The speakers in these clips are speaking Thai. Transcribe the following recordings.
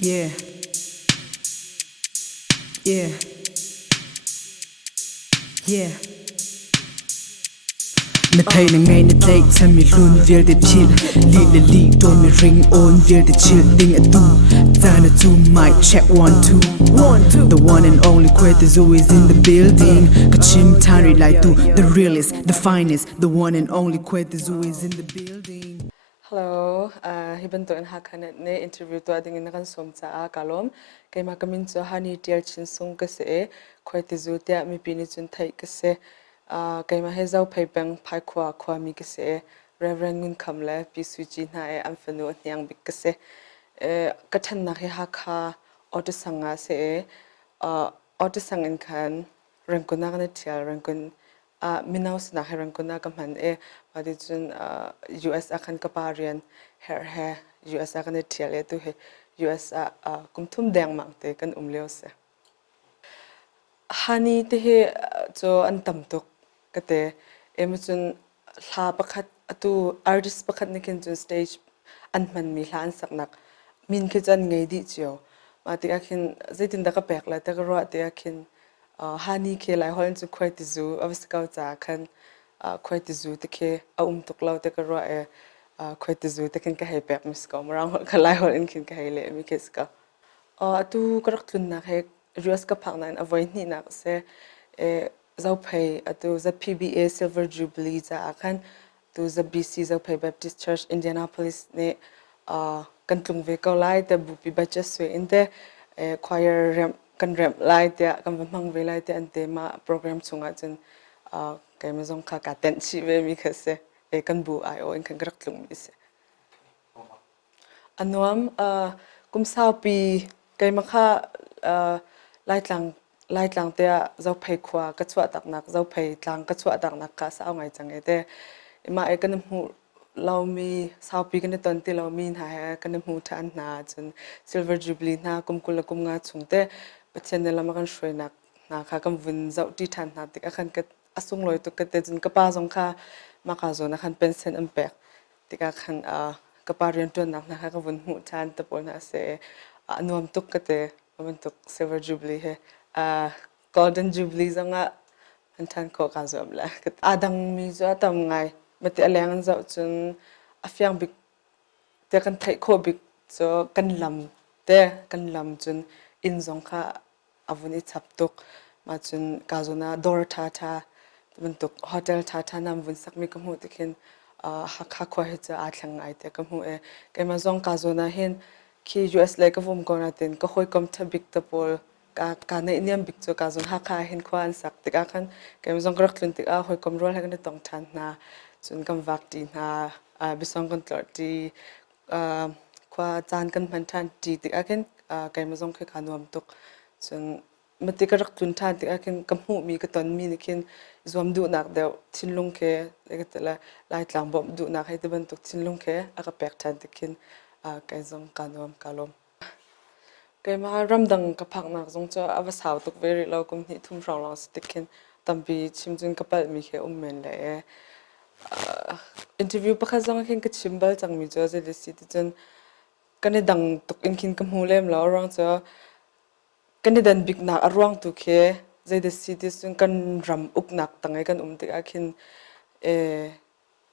Yeah, yeah, yeah. Med pejlingane dag, tag mit lund, virkelig chill. Lille lig, dog med ring, åen, virkelig chill. Ding er du, Dana to mic, check 1, 2. The one and only Khuaitizu is in the building. Kachim tari like du, the realest, the finest. The one and only Khuaitizu is in the building. Hello, hiban to in hakanet ne interview to ading in kan som cha kalom kay makamin cho hani tial chin sung kase Khuaitizu tia mi pini chun thai kase kay ma hezau phai bang phai khwa mi kase reverend ngun khamle pi suji na e amfanu nyang bik kase kathan na he hakha auto sanga se auto sangin khan rangkuna kan tial rangkun minaus na herang kuna kaman madi chun US akan kaparian her US akan tiale tu he US kumthum deng mang te kan umleo se hani te he cho an tam tok kate chun hla pakhat atu artist pakhat nikin chun stage an man mi hlan saknak min ke chan ngei di chio mati akhin zaitin da ka pek la ta ka ro te akhin hani ke lai hol chu Khuaitizu aviskau cha khan Khuaitizu te ke tuk lau te ka ro Khuaitizu te kin ka hei pek mis ka marang ka lai hol in kin ka hei le mi ke ska tu karak tun na he ruas ka phang nan avoid ni na se zau phei atu za PBA Silver Jubilee cha khan tu za BC zau phei Baptist Church Indianapolis ne kan tlung ve ka lai te bu pi bacha swe in te choir rem kan rem lai te kan mang ve lai te an te ma program chunga chen kai ma zong kha ka ten chi ve mi khase kan bu ai o in kan grak tlung mi se anuam kum sao pi kai ma kha lai tlang te zau phei khwa ka chwa tak nak zau phei tlang ka chwa tak nak ka sao ngai chang ete ma e kan mu lau mi sao pi kan ton ti lau mi na ha kan mu than na chun Silver Jubilee na kum kula kum nga chungte pachen ne lama kan shoi nak na kha kam vun zau ti than na tik akhan ka asung loi to ka te chun ka pa zong kha ma ka zo na khan pension am pek tik akhan kaparian tuan nak na ka vun mu than ta pol na se anuam tuk ka te aman tuk Silver Jubilee he Golden Jubilee zonga an than ko ka zo la adang mi zo tam ngai mati alang zau chun afyang bik te kan thai kho bik cho kan lam chun in zong kha avuni chap tuk ma chun ka zo na dor tha man tuk hotel tha nam vun sak mi ka mu tikin hakha khwa he cha a thlang ai te ka mu ke ma zong ka zo na hen ki US le ka vum ko na ten ka khoi kom tha bik ta pol ka nei niam bik cho ka zon hakha hen khwan sak te ka khan ke ma zong krak tlun te a hoi kom rol ha kan tong than na chun kam vak ti na bisong kan tlor ti khwa chan kan man than ti te a ken ke ma zong khe ka nuam tuk chun mati ka rak tun than te a ken kam hu mi ka ton mi nikin zom du nak de thinlung ke le ka la lai tlang bom du nak he te ban tuk thinlung ke a ka pek than tikin kai zong ka nuam kalom cái mà ram dang ka phak nak zong cho ava saw tuk very low kum ni thum rong long stikin tampi chimjun kapal mi khe men le interview pakha zong khin ka chimbal chang mi cho je le si chen kan dang tuk in khin kam hulem lo rong cho kan dan big na arwang tu khe je de si ti sun kan ram uk nak tangai kan te a khin e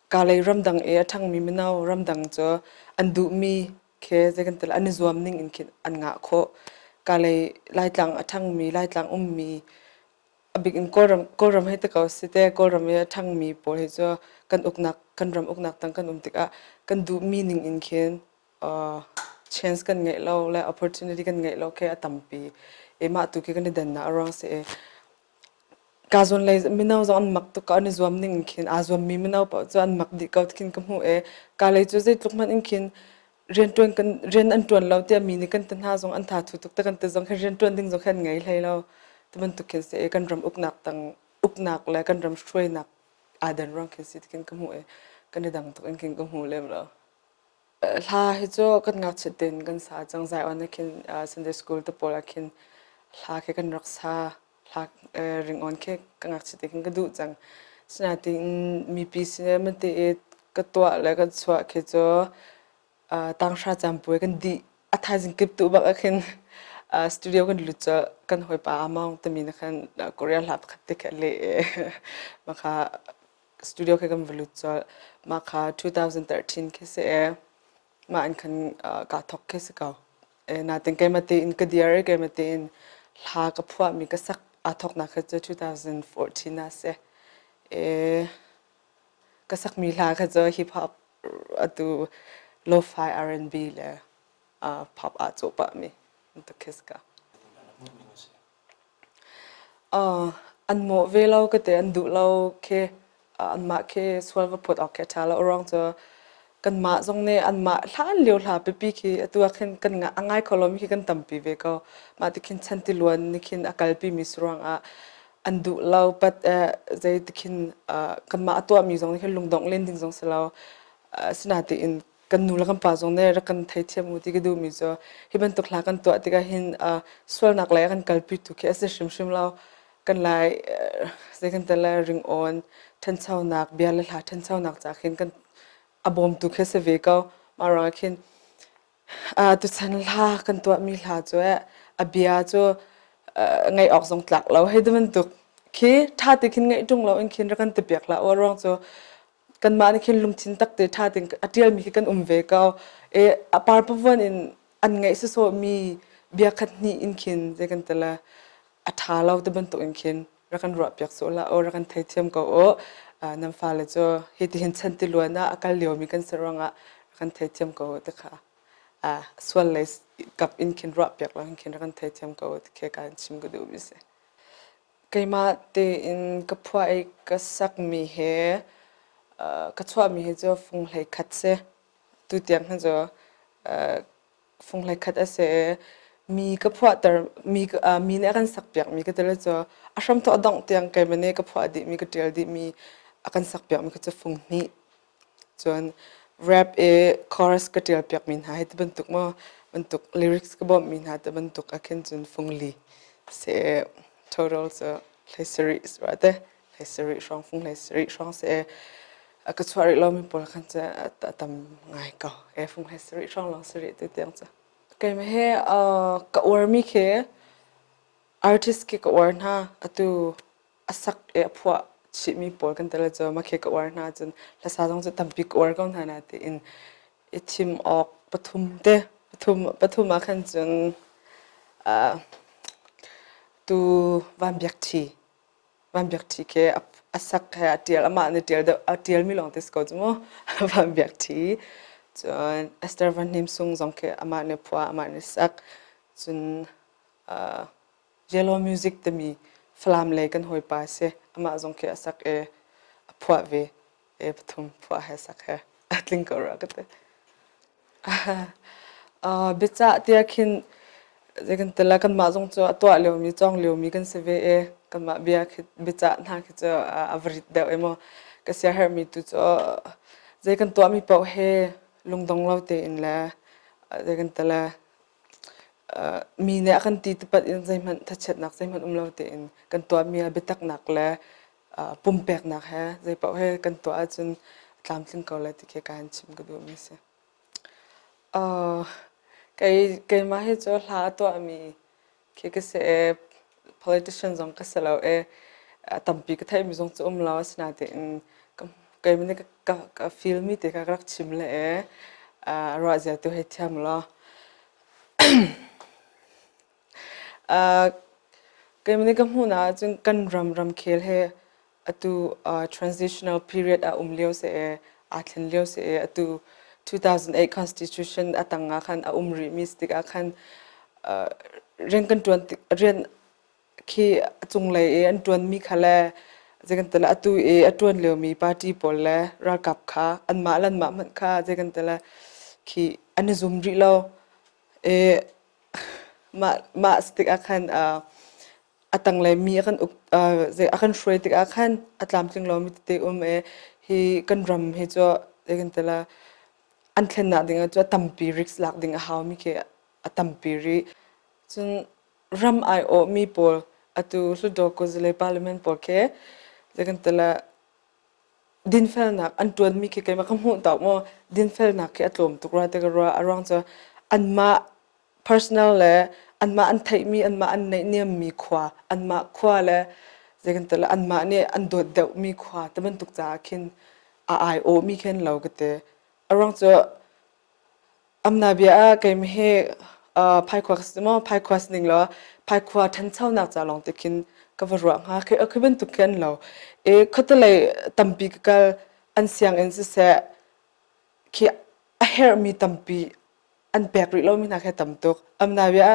ka lei ram dang e thang mi menau ram dang cho andu mi khe je kan tel ani zuam ning in khin an nga kho ka lei lai tlang athang mi lai tlang mi abik in koram he te ka site koram ya thang mi por he cho kan uknak kan ram uknak tang kan tika kan du meaning in khen chance kan ngai lo la opportunity kan ngai lo ke atampi ema tu ke kan den na around se kazon lai minau zon mak tu ka ni zuam ning khin a zuam mi minau pa chuan mak di ka khin ka mu ka lei chu zai tlukman in khin ren an tuan lo te mi ni kan tan ha zong an tha thu tuk ta kan te zong khan ren tuan ding zong khan ngai hlei lo tuman tu khin se kan ram uknak la kan ram shroi nak adan rong khin sit khin ka mu kan dang tuk in khin ka mu lem lo la hi cho kan nga cheten kan sa chang zai on khin Sunday school to pola khin la ke kan raksa la ring on ke kan nga chete khin ka du chang sna ting mi pi se ma te ka to la ka chwa ke cho tang sha champui kan di ทายสิงกิบตัวบักขึ้นสตูดิโอกันลุจกันหอยป่ามองแต่มีนะครับโคเรียลับขัดติกันเลยมาค่ะสตูดิโอกันลุจมาค่ะ2013เคสมาอันคันกาทอกเคสเก่านาติงเกมาตีอินกเดียร์เกมาตีอินลากับพวกมีก็สักอาทอกนักจะ2014นะเสก็สักมีลาก็จะฮิปฮอปตัว lo-fi R&B เลย pop art จบมีตัวเคสก็อันโมเวลาก็แต่อันดูเราแค่อันมาแค่ส่วนว่าพดออกแค่ชาแล้วรองจะกันมาตรงนี้อันมาล้านเลี้ยวหลาไปปีคีตัวขึ้นกันง่ายขอลมีกันตั้มปีเวก็มาที่ขึ้นชั้นที่ล้วนนี่ขึ้นอากาศปีมีสรองอันดูเราปัดใจที่ขึ้นกันมาตัวมีตรงนี้ขึ้นลงดงเล่นดิ้งตรงเสลาสนาที่อินกันนูแล้วกันป่าตรงนี้แล้วกันไทยเทียมมุติก็ดูมีจ้ะที่เป็นตัวคลากันตัวที่ก็เห็นส่วนนักเล่กันกัลปีตุกแค่ชิมเรากันไล่ใจกันแต่ละริงออนทันเช้านักเบียร์เลยหาทันเช้านักจากเห็นกันอบอมตุกแค่เสวก็มารอขึ้นตุฉันลากันตัวมีลาจ้ะเบียร์จ้ะไงออกสงตลักเราให้ดูมันตุกคีท่าติขึ้นไงตรงเราอินขึ้นแล้วกันติเปียกละว่ารองจ้ะกันมานี่ขึ้นลุงชินตักเตท่าติงอดียลมีกันเวก็อพาร์ตวันอินอันไงสุดมีเบียร์ขัดนี่อินขึ้นใจกันแต่ละอัฐาเราตะบันตุอินขึ้นแล้วกันรอเปียกโซละแล้วกันไทยเทียมก็น้ำฟ้าเลยจ้ะเฮติเห็นฉันติลวนนะอากาศเลี้ยวมีกันสรองกันไทยเทียมก็ตะค่ะส่วนเลยกับอินขึ้นรอเปียกแล้วอินขึ้นแล้วกันไทยเทียมก็ตะแค่การชิมก็ดูมิเสไกมาเตอินกับพวกก็สักมีเฮก็ชอบมีเฮจ้ะฟงไหลคัดเสตุเตียงฮะจ้ะฟงไหลคัดเสมีก็พวกแต่มีเนี่ยกันสักเปียกมีก็แต่ละจ้ะอาชมตัวดองเตียงไกมันเนี่ยก็พวกดิมีก็เดียวดิมีกันสักเปียกมีก็จะฟงนี้จน rap chorus ก็เดียวเปียกมีหาให้ตัวบรรทุกมั้งบรรทุก lyrics ก็บอกมีหาตัวบรรทุกอาเคนจนฟงลีเส total จ้ะ series ว่าแต่ series ช่องฟง series ช่องเสก็ช่วยเราไม่ปวดขันจะทำไงก็ฟง series ช่องลอง series ตัวเดียวจ้ะก็ไม่ให้ก็ว่ามีแค่ artist ก็ว่านะตัวสักพวกชิมีปวดกันแต่ละจ้ะมาแค่ก็ว่านะจนแล้วสาวต้องจะทำปีกว่าก็ท่านะที่อินทีมออกปฐุมเด้ปฐุมมาขันจนตัววันเบียกทีแค่สักแค่เดียร์มาเนี่ยเดียร์มีลองเทสก็จะมั้งวันเบียกทีจนเอสเตอร์วันนิมซุงจงแค่มาเนี่ยพัวมาเนี่ยสักจนyellow music แต่มีฟลามเลยกันหอยไปเสมาจงแค่สักพัวเวปฐุมพัวให้สักแค่ลิงก์ก็รักกันบิจ่าเตียคินจะกันแต่ละกันมาจงจะตัวเลี้ยวมีจ้องเลี้ยวมีกันเสวกันมาเบียคิดบิจ่าหน้าคิดจะอวริดเดียวมั้งก็เสียเหมีตุจะจะกันตัวมีเป่าเฮลุงดงเราเตอินแล้วจะกันแต่ละมีเนี่ยกันตีติปัดอินใจมันทัดเช็ดหนักใจมันเราเตอินกันตัวมีเบตักหนักแล้วปุ่มแปกหนักฮะใจเป่าเฮกันตัวจนตามถึงเกาเลยที่แค่การชิมก็ดูมิเสไกมาให้จอลาตัวมีแค่เส politicians องก็เสลาตั้มปีก็ไทยมีจงจะเราสนาเตอินไกมันก็ฟิลมีเตก็รักชิมเลยรอจะตัวให้เทียมละไกมันก็หูนะจึงกันรำเคลให้ตัว transitional periodเลี้ยวเสียเทนเลี้ยวเสียตัว2008 constitution ตั้งคันรีมิสติกคันเรียนกันตัวเรียนคีจงเลยอันตัวมีค่ะแล้วจะกันแต่ละตัวตัวเลี้ยวมีปาร์ตี้ปอลแล้วรักกับค่ะอันมามันค่ะจะกันแต่ละคีอันนี้ซุมรีเรามาสติกคันตั้งเลยมีกันจะคันช่วยติกคันตามจึงเรามีติฮีกันรำให้จ้าจะกันแต่ละอันเทนน่ะดิ่งจ้าตั้มปีริกส์หลักดิ่งหาวมีแค่ตั้มปีริจนรำไอโอมีปอลตัวสุดดอกก็จะเลยพาร์ลิเมนต์ปอลแค่จะกันแต่ละดินเฟลนักอันตัวมีแค่มาคำพูดต่อว่าดินเฟลนักแค่อัตลมตุกราแต่ก็รัวอารองจ้าอันมา personal เลยอันมาอันไทยมีอันมาอันในเนี่ยมีขวาอันมาขวาเลยจะกันแต่ละอันมาเนี่ยอันโดดเดี่ยวมีขวาแต่มันตุกจากินไอโอมีเข็นเราก็เตะอารมณ์จะอำนาบยาเกมเฮพายควักสมอพายควักสิ่งแล้วพายควักทันเช่านักจะลองตะกินก็ว่ารังฮะคือเป็นตุกเข็นเราเขาแต่เลยตั้มปีก็อันเสียงอันเสียคือเฮร์มีตั้มปีอันแบกริเรามีนักแค่ตั้มตุกอำนาบยา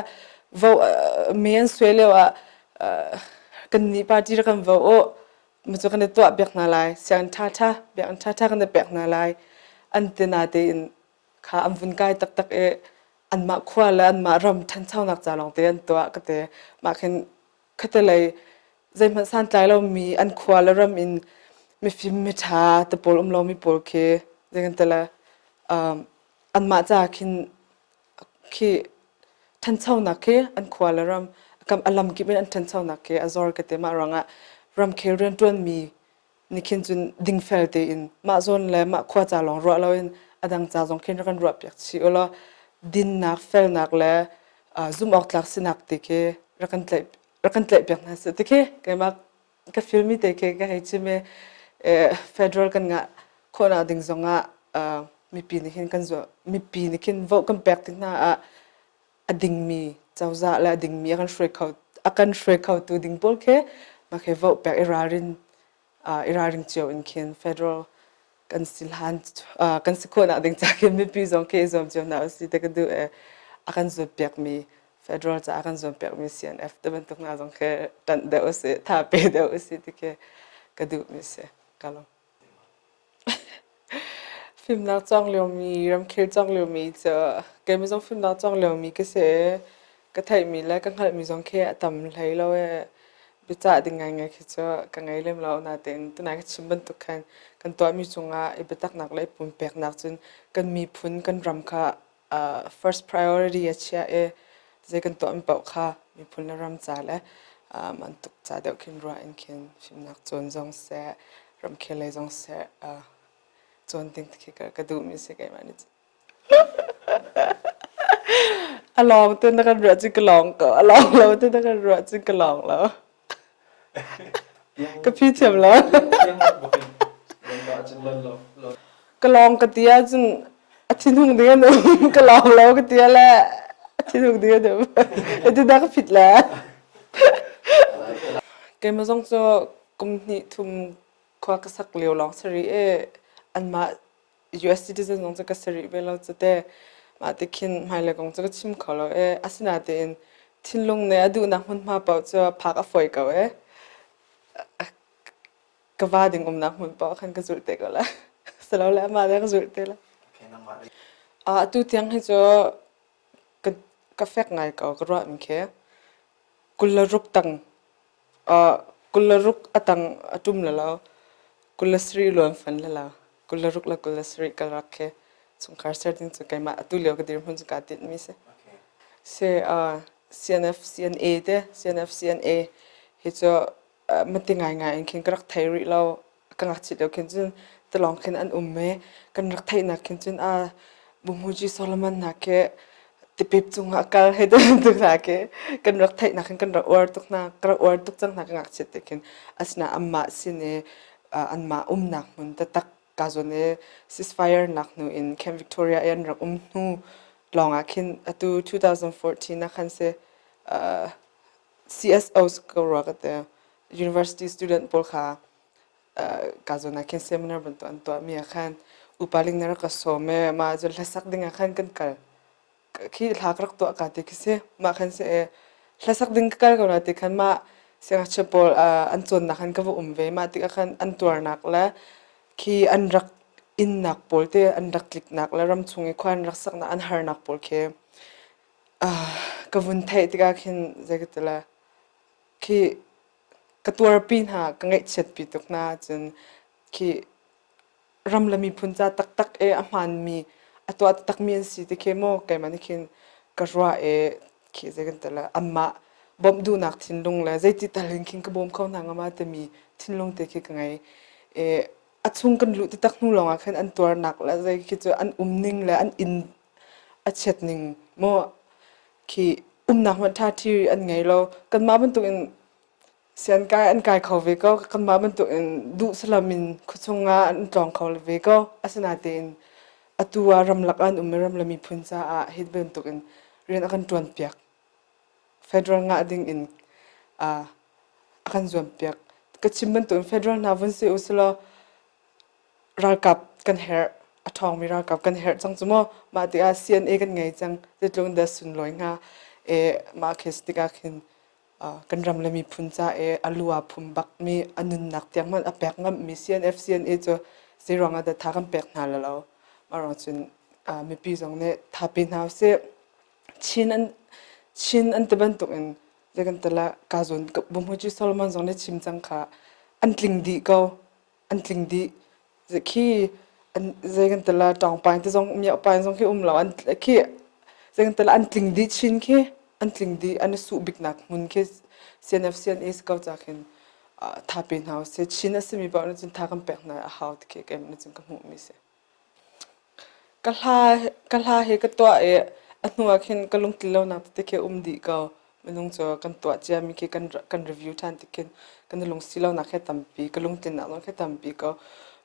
ว่าเมียนสวยเลยว่ากันนี้ปาร์ตี้กันว่าโอ้มันจะกันตัวแบกนาลายเสียงท่าแบกท่ากันแบกนาลายอันเตนาเตนข้าอันฟุ้งกายตักอันมาขวาและอันมารำทันเช่านักจาลองเตียนตัวก็เตมาเห็นก็เตเลยใจมันสั่นใจเรามีอันขวาและรำอินมีฟิล์มมีท่าแต่ปอลเรามีปอลเคใจกันแต่ละอันมาจากคินคีทันเช่านักเคอันขวาและรำกับอารมณ์กิเป็นอันทันเช่านักเคอจอร์ก็เตมารังอะรำเคเรียนต้นมีนี่คินจุนดิ่งเฟลเตอินมาโซนและมาขวาจาลองรัวเราอินอดังจาจงคินรันรัวเปียกชีโอละดินนักเฟลนักและzoomออกหลักสินักติเครักกันเตะเปียกนะสุดติเคก็มาก็ฟิลมีติเคก็ให้ชิมfederal กันงะคนอาดิ่งจงมีปีนี้กันจ้ะมีปีนี้ว่ากันแปลกตินะดิ่งมีเจ้าจ่าและดิ่งมีอากันช่วยเขาตัวดิ่งบอลเคมาแค่ว่าแปลกเอราริงเจียวอินเคน federal กันสิลฮันกันสิคนดิ่งจากมีปีจงเคจอมเจียวน่าสิแต่ก็ดูakan zopek mi federal cha akan zopek mi CNF te bentuk na jong ke tan de ose tha pe de ose tike kadu mi se kalong phim na chong leo mi ram khel chong leo mi cha ke mi jong phim na chong leo mi ke se ka thai mi la ka khal mi jong khe tam hlai lo bi cha ding ngai khi cha ka ngai lem lo na ten tu na ka chim ban tu khan kan to mi chunga e betak nak lai pum pek nak chun kan mi phun kan ram kha first priority achia je kan to mi pau kha mi phun na ram cha le man tuk cha deu khin ra in khin phim nak chon jong se ram khele jong se chon ting thi ka du mi se kai mani along ten na kan ra chi kalong ko along lo ten na kan ra chi kalong lo ka phi chem lo kalong ka tia chun atin hung dia no kalong lo ka tia la atin hung dia no itu dah ka fit la ke ma jong cho kum ni thum khwa ka sak leo long sari an ma US citizen jong ka sari be lo chate ma te khin mai le gong cho ka chim kholo asina te in thinlung ne adu na hun ma pau cho phak a foi ka ka va ding na hun pau khan ka zul te ko la salo la ma le ka zul te la tu tiang he cho ka fek ngai ka ro mi khe kulla ruk tang kulla ruk atang atum la kulla sri lon fan la kulla ruk la kulla sri ka rakhe chung khar certain chu kai ma atu leo ka dir hun chu ka tit mi se CNF CNA te CNF CNA he cho mati ngai in kin krak thai ri lo ka ngak chi lo kin chun te long khin an umme kan rak thai na kin chun bumuji Solomon na ke ti pip chunga kal he de tu na ke kan rak thai na kan rak or tuk na kra or tuk chang na ka ngak chi te kin asna amma sine anma nak mun ta tak ka zone ceasefire nak nu in Camp Victoria yan rak nu longa kin atu 2014 na khan se CSOs ko rakate university student pol kha kazona kin seminar ban to an to mi khan upaling nar ka some ma jol hasak ding khan kan kal khi thak rak to ka te kise ma khan se hasak ding kal ko na te khan ma senga chepol an chon na khan ka bu umve ma ti khan an tur nak la khi an rak in nak polte an rak klik nak la ram chungi khwan rak sak na an har nak pol khe ka vun thai ti ka khin zegatla khi katur pin ha ka ngai chet pi tok na chun khi ramlami phuncha tak aman mi atwa tak mi si te khemo kai mani khin karwa khi zegan tala amma bom du nak thinlung la zaiti talin khin ka bom khaw na ngama te mi thinlung te khi ka ngai achung kan lu te tak nu longa khan an tur nak la zai khi chu an umning la an in a chet ning mo khiนักมันท่าที่อันไงเรากันมาเป็นตัวเองเสียนกายอันกายเขาเวก็กันมาเป็นตัวเองดูสลามินคุชงงาอันจองเขาเวก็อาสนาเตนตัวรำลักอันรำละมีพุนซาเฮ็ดเป็นตัวเองเรียนอากันจวนเปียกเฟดรัลงาดิ่งอากันจวนเปียกก็ชิมเป็นตัวเฟดรัลนาวันเสียอุสลารากับกันเฮร์ทองมีรากับกันเฮร์จังจุโมมาติอาเซียนกันไงจังจะจงเดสุนลอยงามาเคสติกาคินกันรำเลยมีพุนจ้าอลัวพุมบักมีอันนุนนักเตียงมันอแปกงั้มมีCNFจะเสียรองแต่ทากันแปกนาแล้วมารองจนมีปีสองเนี่ยทาเป็นหาวเสียชินอันตะบันตุกเจะกันแต่ละกาจุนกับบุมหัวจิโซลมันสองเนี่ยชิมจังค่ะอันตลิงดีก็อันตลิงดีจะขี้อันเจะกันแต่ละจองไปที่สองมีเอาไปสองขี้เราอันขี้เจะกันแต่ละอันตลิงดีชินขี้อันตลิงดีอันสูบิกนักมุนแค่CNFสก็จะเห็นทาเป็นหาวเสียชินนั่นสิมีบอกนั่นจนทากันแปลกหน่อยหาวที่เก็บนั่นจนกันหูมีเสียกัลลาเฮก็ตัวอันหัวเห็นก็ลงติลนับที่เก็บดีก็มันลงจะกันตัวเจ้ามีกันรีวิวทันที่เก็บกันลงสิลนักแค่ตั้มปีก็ลงตินนักลงแค่ตั้มปีก็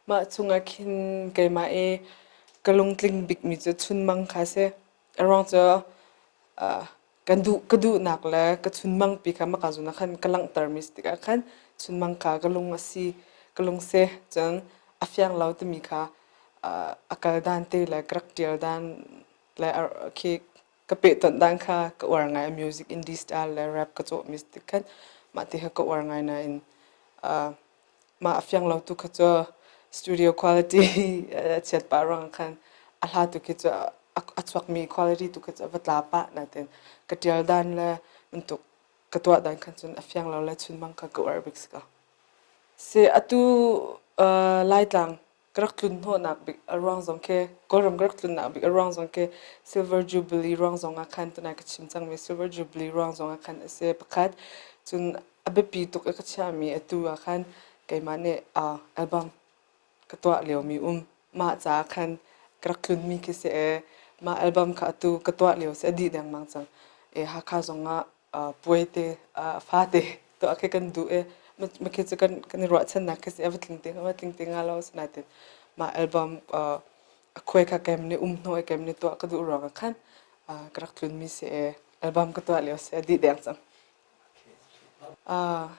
มาช่วงเห็นเก็บมาก็ลงติงบิ๊กมีจะชุนมังค่ะเสียรองจะกันดูหนักแล้วก็ชุนมังปีค่ะมาการจุนขันกำลังเติมมิสติกขันชุนมังค่ะก็ลงมาซีก็ลงเสจนอาฟยังเราจะมีค่ะอากาศด้านเตะและกระเดียด้านและคีก็เปิดต้นด้านค่ะก็ว่าไงมิวสิกอินดี้สไตล์และแรปก็จะมิสติกขันมาที่เขาก็ว่าไงนะมาอาฟยังเราตุกจะสตูดิโอคุณภาพเช็ดปารังขันอาลาตุกจะอัศวกมีคุณภาพตุกจะวัดลาปะนั่นเองกระเดียด้านและมันตุกกระตัวด้านขันจนอาฟยังเราและชุนมังค่ะก็อาร์บิกส์ก็เสียตัวไล่ตังกระตุ้นหัวหนักบิ๊กรองสองเคก็รำกระตุ้นหนักบิ๊กรองสองเค Silver Jubilee รองสองอาคารตัวไหนก็ชิมจังมี Silver Jubilee รองสองอาคารเสียประกาศจนอเบปีตุกก็ชามีตัวอาคารไก่มันเนี่ยอัลบั้มกระตัวเหลียวมีมาจากอาคารกระตุ้นมีคิดเสียมาอัลบั้มค่ะตัวกระตัวเหลียวเสียดีแดงมังจังฮักข้าสองป่วยเตฟาเตตัวอาคารกันดูมันคิดจะกันรัวฉันนักคิดว่าทิ้งทิ้งเราสนัดเต็มมาอัลบั้มคุยกับเกมนี่น้อยเกมนี่ตัวก็ดูร้องกันกระตุ้นมีเสียอัลบั้มก็ตัวเหลียวเสียดีแดงจัง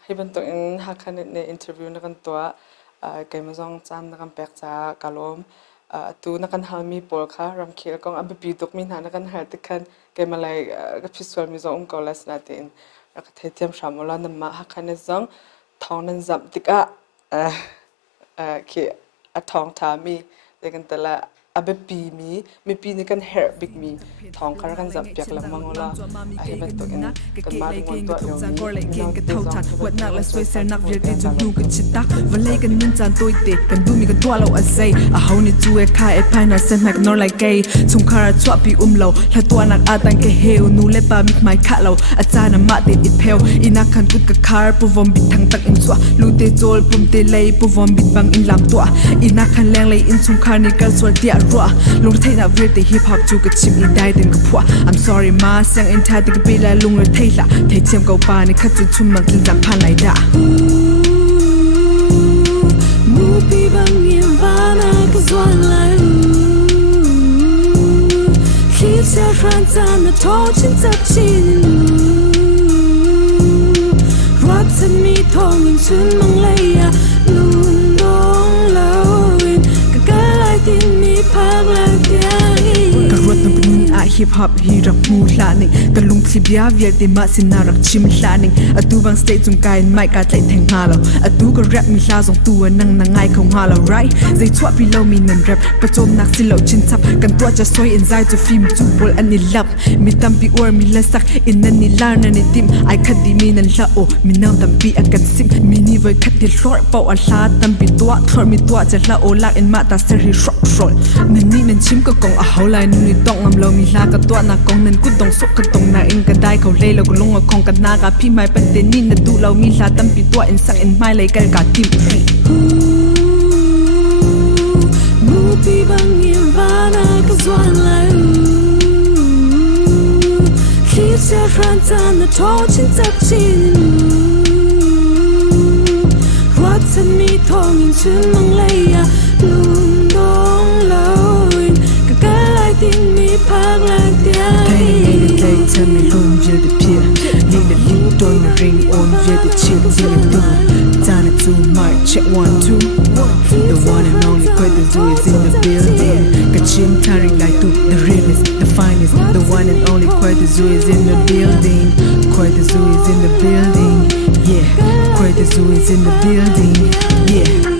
ให้บรรทุกฮักคันในอินเทอร์วิวนักตัวเกมซองจันนักแปลกจากกาลมตัวนักหามีปอลค่ะรำเคียกองอับปีตุกมีหานักหาติกันเกมอะไรกับพิสูจน์มีซองก็เลสนาเตนแล้วก็เทียมชามลานัมมาฮักคันในซองทองนั้นจับติกะเขียทองทามีแต่กันแต่ละอับปีมีปีนี้กันเฮร์บิ๊กมีทองคาร์กันจับเปียกลำมังโอลาให้บรรทุกกันมาดูวันตัวเดียวมีน้องเตจอนวัดนักและสวยเสียนักเรียนที่จะดูกันชิตาวันเล่กันนุ่นจันตัวเด็กกันดูมีกันตัวเราอาศัยเขาในจูค่ายพายน่าเส้นแมกนอร์ไลเกย์ทุ่งคาราชัวปีเราและตัวนักอาตังเกเฮลนูเล็บปามิกไม้ขาเราอาจารย์มาเด็ดอิดเพลอินักขันกุดกับคาร์ปูวอมบิดทางตักอินชัวลูเตโจลปุ่มเตเลยปูวอมบิดบังอินลำตัวอินักขันแรงเลยอินทุ่งคาร์นิกัลสวดเดียรัวลงเทน่าเวทีฮิปฮอปจูกับชิมอีได้ดึงกับผัว I'm sorry มาเสียงอินทาดึกปีละลุงเลยเทละเทเทียมเกาปาในขัดจุดชุ่มมันกินจากพันไหลด่ามูปีบางยิมวานาก็สวนเลยคิดจะรันจานโทษฉันจับชินรักจะมีทองเงินฉันมังเลยอะนุ่นดงเลวินก็กลายที่มีภาพและเดียกระรวดน้ำเป็นนุ่นอาฮิปฮอปฮีรักมูลานิงกระลุงที่เบียเวียดมาสินารักชิมลานิงอดูบางสเตจจงกายไม่กาใจแทงหาเราอดูก็แรปมีลาสองตัวนั่งง่ายของหาเราไรใจชั่วพี่เรามีเงินแรปประจมนักสิเราชินทับกันตัวจะสวยอินใจจะฟิล์มจูบอลอันนี้ลับมีตั้มปีอวมีละสักอินนันนี่ลานันนี่ติมไอคัดดีมีนันละโอมีน้ำตั้มปีอากันซิมมีนี่ไว้คัดที่รอดเป่าอัลลาตั้มปีตัวทอดมีตัวจะละโอลักอินมาตาเซรีช็อกช็อตนั่นนี่นั่นชิมก็กองเอาลายนู่นต้องงำเรามีลากับตัวนักกองนั่นกูต้องสกกันตรงนาเองก็ได้เขาเลยเราก็ลงกับของกันนากับพี่ไม่เป็นเดนี่นั่นดูเรามีลาตั้มปีตัวอินสักอินไม่เลยกันกับทีมมูปีบางยิมวานาก็สวนเลยคิด ran tan na torchin tap chin What's in me thong chin mang laya lung dong loin kakalai tin mi phang lang tia Tay tell me lun về the pier Li la li don me ring on về the chill Ding a do Dana to mic check 1 2 The one and only Khuaitizu is in the building Kachin taring like to the realest, the finest The one and only Khuaitizu is in the building Khuaitizu is in the building Yeah Khuaitizu is in the building Yeah